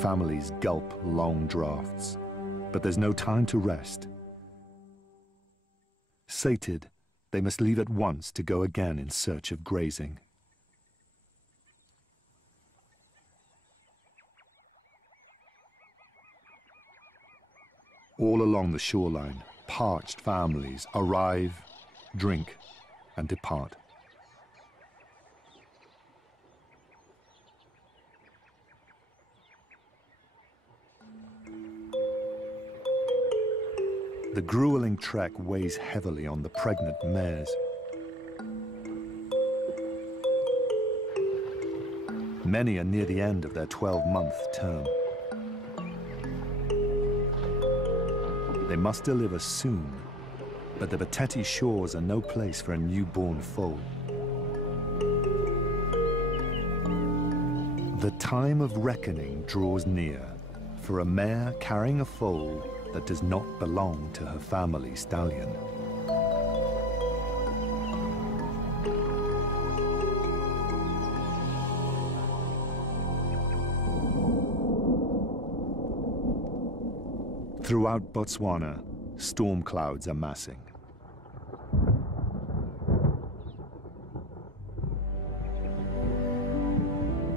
families gulp long draughts, but there's no time to rest. Sated, they must leave at once to go again in search of grazing. All along the shoreline, parched families arrive, drink, and depart. The grueling trek weighs heavily on the pregnant mares. Many are near the end of their 12-month term. They must deliver soon, but the Bateti shores are no place for a newborn foal. The time of reckoning draws near for a mare carrying a foal that does not belong to her family stallion. Throughout Botswana, storm clouds are massing.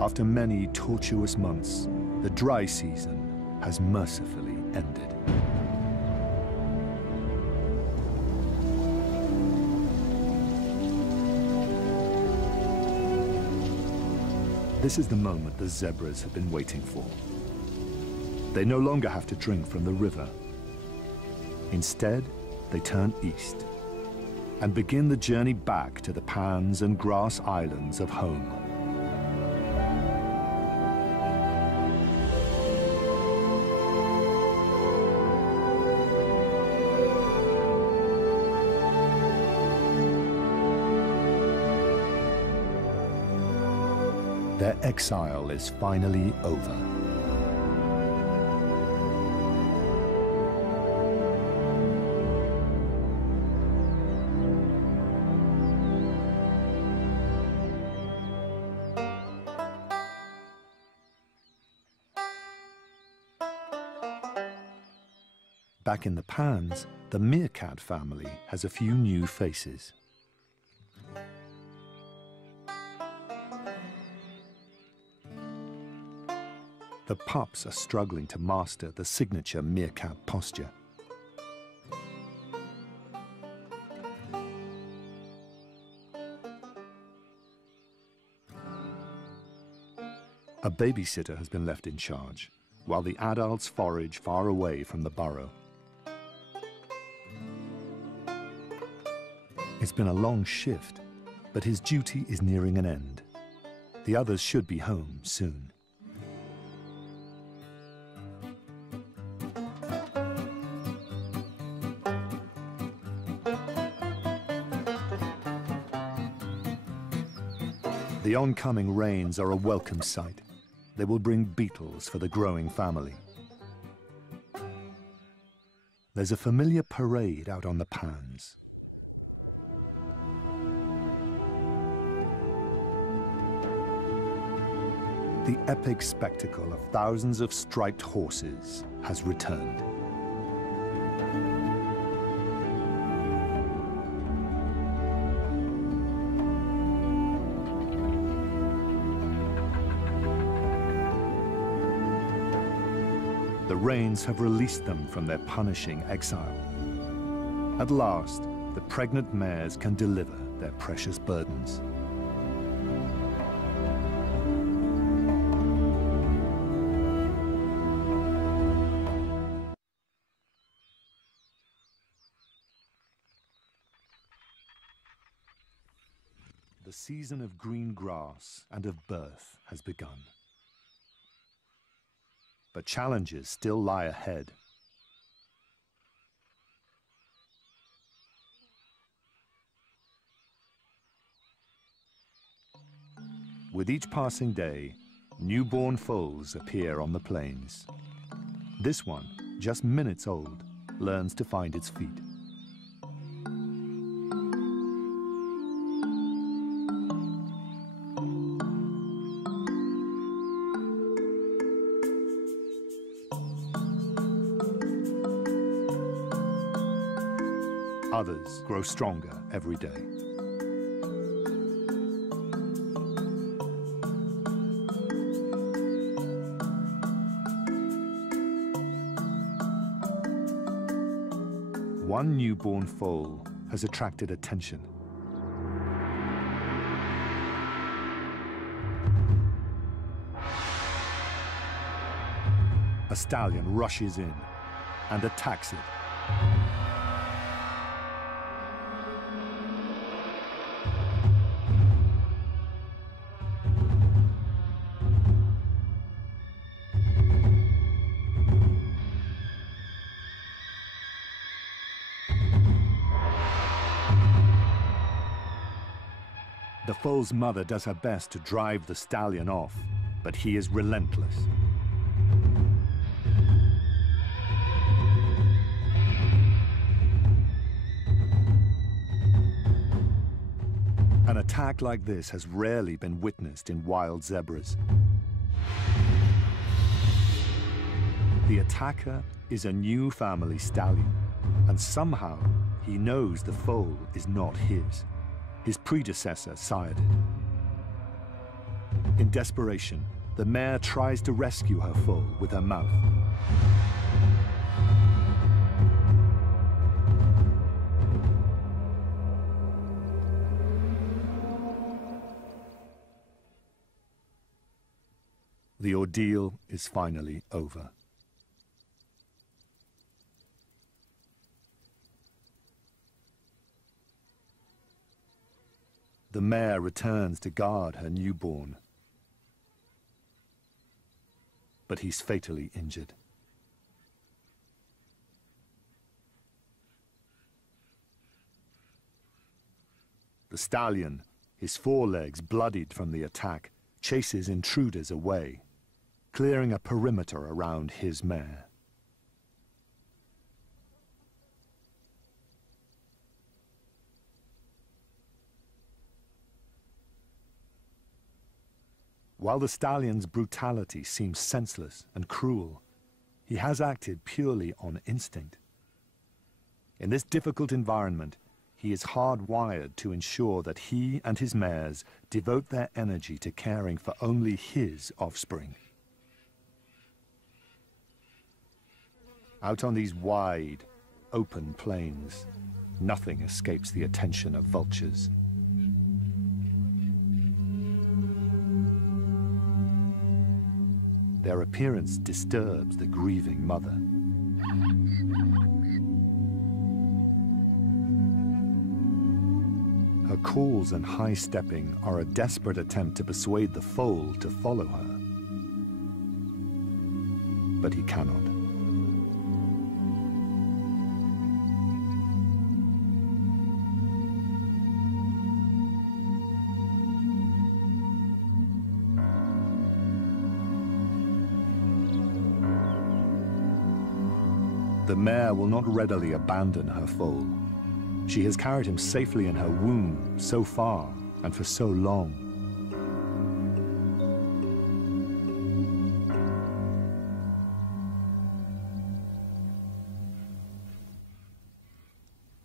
After many tortuous months, the dry season has mercifully ended. This is the moment the zebras have been waiting for. They no longer have to drink from the river. Instead, they turn east and begin the journey back to the pans and grass islands of home. Their exile is finally over. Back in the pans, the meerkat family has a few new faces. The pups are struggling to master the signature meerkat posture. A babysitter has been left in charge, while the adults forage far away from the burrow. It's been a long shift, but his duty is nearing an end. The others should be home soon. The oncoming rains are a welcome sight. They will bring beetles for the growing family. There's a familiar parade out on the pans. The epic spectacle of thousands of striped horses has returned. The rains have released them from their punishing exile. At last, the pregnant mares can deliver their precious burdens. The season of green grass and of birth has begun. But challenges still lie ahead. With each passing day, newborn foals appear on the plains. This one, just minutes old, learns to find its feet. Others grow stronger every day. One newborn foal has attracted attention. A stallion rushes in and attacks it. The foal's mother does her best to drive the stallion off, but he is relentless. An attack like this has rarely been witnessed in wild zebras. The attacker is a new family stallion, and somehow he knows the foal is not his. His predecessor sired it. In desperation, the mare tries to rescue her foal with her mouth. The ordeal is finally over. The mare returns to guard her newborn, but he's fatally injured. The stallion, his forelegs bloodied from the attack, chases intruders away, clearing a perimeter around his mare. While the stallion's brutality seems senseless and cruel, he has acted purely on instinct. In this difficult environment, he is hardwired to ensure that he and his mares devote their energy to caring for only his offspring. Out on these wide, open plains, nothing escapes the attention of vultures. Their appearance disturbs the grieving mother. Her calls and high stepping are a desperate attempt to persuade the foal to follow her. But he cannot. The mare will not readily abandon her foal. She has carried him safely in her womb so far and for so long.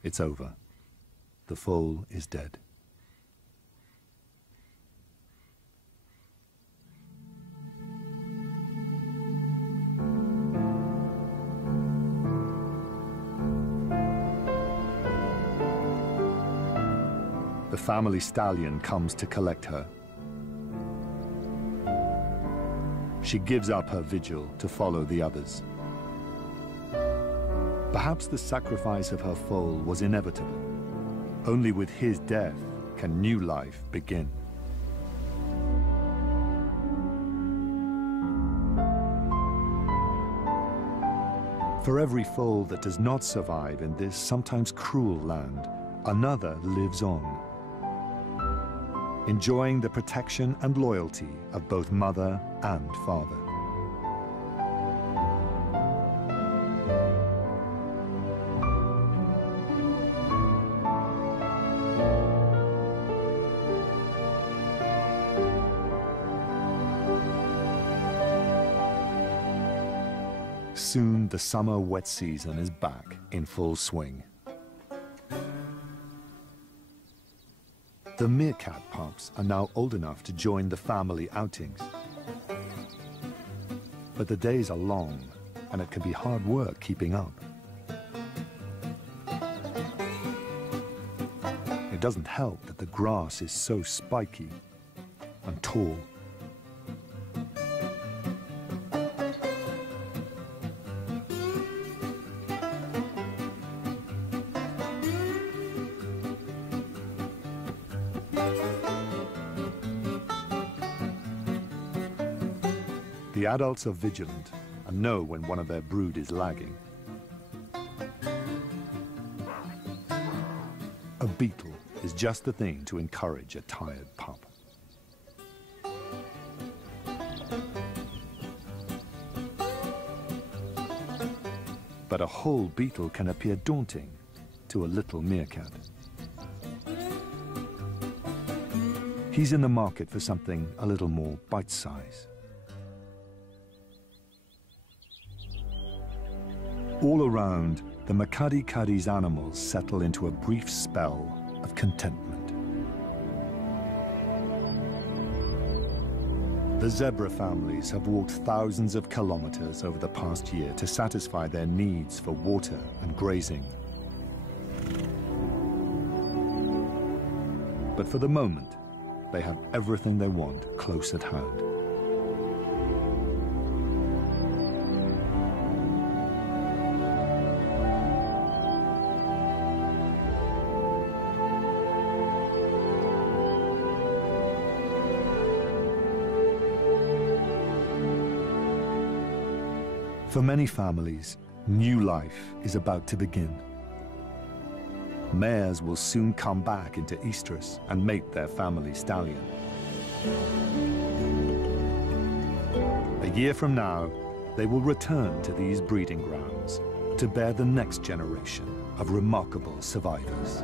It's over. The foal is dead. The family stallion comes to collect her. She gives up her vigil to follow the others. Perhaps the sacrifice of her foal was inevitable. Only with his death can new life begin. For every foal that does not survive in this sometimes cruel land, another lives on, enjoying the protection and loyalty of both mother and father. Soon the summer wet season is back in full swing. The meerkat pups are now old enough to join the family outings. But the days are long, and it can be hard work keeping up. It doesn't help that the grass is so spiky and tall. The adults are vigilant and know when one of their brood is lagging. A beetle is just the thing to encourage a tired pup. But a whole beetle can appear daunting to a little meerkat. He's in the market for something a little more bite-sized. All around, the Makgadikgadi's animals settle into a brief spell of contentment. The zebra families have walked thousands of kilometers over the past year to satisfy their needs for water and grazing. But for the moment, they have everything they want close at hand. For many families, new life is about to begin. Mares will soon come back into estrus and mate their family stallion. A year from now, they will return to these breeding grounds to bear the next generation of remarkable survivors.